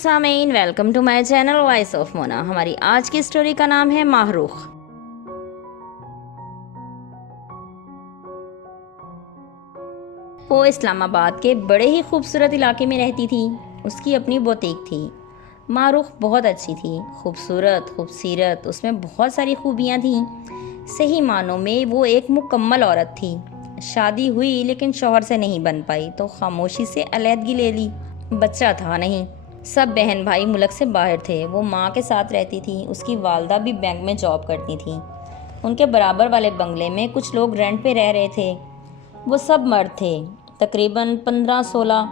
سامعین، welcome to my channel voice of Mona. ہماری آج کی اسٹوری کا نام ہے ماہ رخ۔ وہ اسلام آباد کے بڑے ہی خوبصورت علاقے میں رہتی تھی۔ اس کی اپنی بوتیک تھی۔ ماہ رخ بہت اچھی تھی، خوبصورت، اس میں بہت ساری خوبیاں تھیں۔ صحیح معنوں میں وہ ایک مکمل عورت تھی۔ شادی ہوئی لیکن شوہر سے نہیں بن پائی تو خاموشی سے علیحدگی لے لی۔ بچہ تھا نہیں، سب بہن بھائی ملک سے باہر تھے۔ وہ ماں کے ساتھ رہتی تھی۔ اس کی والدہ بھی بینک میں جاب کرتی تھیں۔ ان کے برابر والے بنگلے میں کچھ لوگ رینٹ پہ رہ رہے تھے۔ وہ سب مرد تھے، تقریباً 15-16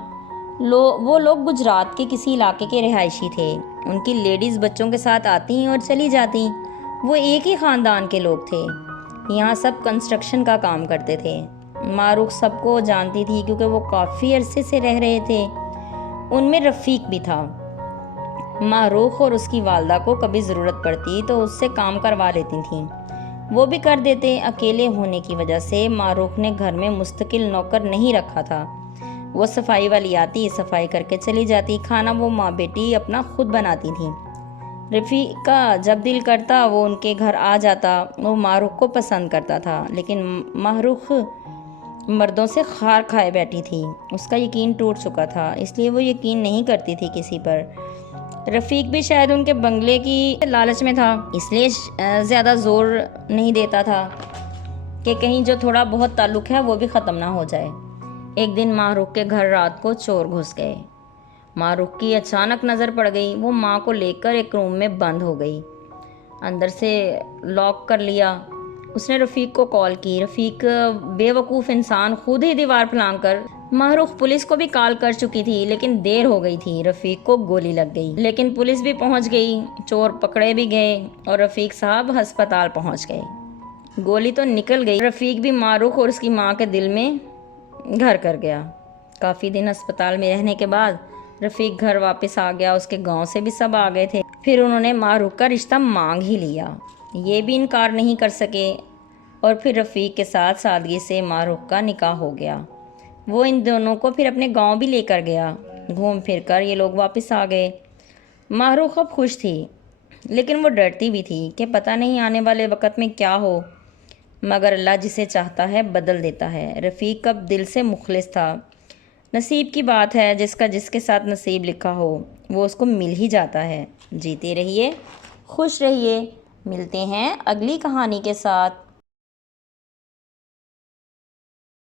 وہ لوگ گجرات کے کسی علاقے کے رہائشی تھے۔ ان کی لیڈیز بچوں کے ساتھ آتی اور چلی جاتی۔ وہ ایک ہی خاندان کے لوگ تھے۔ یہاں سب کنسٹرکشن کا کام کرتے تھے۔ ماہ رخ سب کو جانتی تھی کیونکہ وہ کافی عرصے سے رہ رہے تھے۔ ان میں رفیق بھی تھا۔ ماہ رخ اور اس کی والدہ کو کبھی ضرورت پڑتی تو اس سے کام کروا لیتی تھیں۔ وہ بھی کر دیتے۔ اکیلے ہونے کی وجہ سے ماہ رخ نے گھر میں مستقل نوکر نہیں رکھا تھا۔ وہ صفائی والی آتی، صفائی کر کے چلی جاتی۔ کھانا وہ ماں بیٹی اپنا خود بناتی تھیں۔ رفیق کا جب دل کرتا وہ ان کے گھر آ جاتا۔ وہ ماہ رخ کو پسند کرتا تھا لیکن ماہ رخ مردوں سے خار کھائے بیٹھی تھی۔ اس کا یقین ٹوٹ چکا تھا، اس لیے وہ یقین نہیں کرتی تھی کسی پر۔ رفیق بھی شاید ان کے بنگلے کی لالچ میں تھا، اس لیے زیادہ زور نہیں دیتا تھا کہ کہیں جو تھوڑا بہت تعلق ہے وہ بھی ختم نہ ہو جائے۔ ایک دن ماہ رخ کے گھر رات کو چور گھس گئے۔ ماہ رخ کی اچانک نظر پڑ گئی۔ وہ ماں کو لے کر ایک روم میں بند ہو گئی، اندر سے لاک کر لیا۔ اس نے رفیق کو کال کی۔ رفیق بے وقوف انسان خود ہی دیوار پھلانگ کر ماہ رخ پولیس کو بھی کال کر چکی تھی لیکن دیر ہو گئی تھی۔ رفیق کو گولی لگ گئی لیکن پولیس بھی پہنچ گئی، چور پکڑے بھی گئے اور رفیق صاحب ہسپتال پہنچ گئے۔ گولی تو نکل گئی، رفیق بھی ماہ رخ اور اس کی ماں کے دل میں گھر کر گیا۔ کافی دن ہسپتال میں رہنے کے بعد رفیق گھر واپس آ گیا۔ اس کے گاؤں سے بھی سب آ گئے تھے۔ پھر انہوں نے ماہ رخ کا رشتہ مانگ ہی لیا، یہ بھی انکار نہیں کر سکے، اور پھر رفیق کے ساتھ سادگی سے ماہ رخ کا نکاح ہو گیا۔ وہ ان دونوں کو پھر اپنے گاؤں بھی لے کر گیا۔ گھوم پھر کر یہ لوگ واپس آ گئے۔ ماہ رخ اب خوش تھی لیکن وہ ڈرتی بھی تھی کہ پتہ نہیں آنے والے وقت میں کیا ہو، مگر اللہ جسے چاہتا ہے بدل دیتا ہے۔ رفیق اب دل سے مخلص تھا۔ نصیب کی بات ہے، جس کے ساتھ نصیب لکھا ہو وہ اس کو مل ہی جاتا ہے۔ جیتے رہیے، خوش رہیے۔ ملتے ہیں اگلی کہانی کے ساتھ۔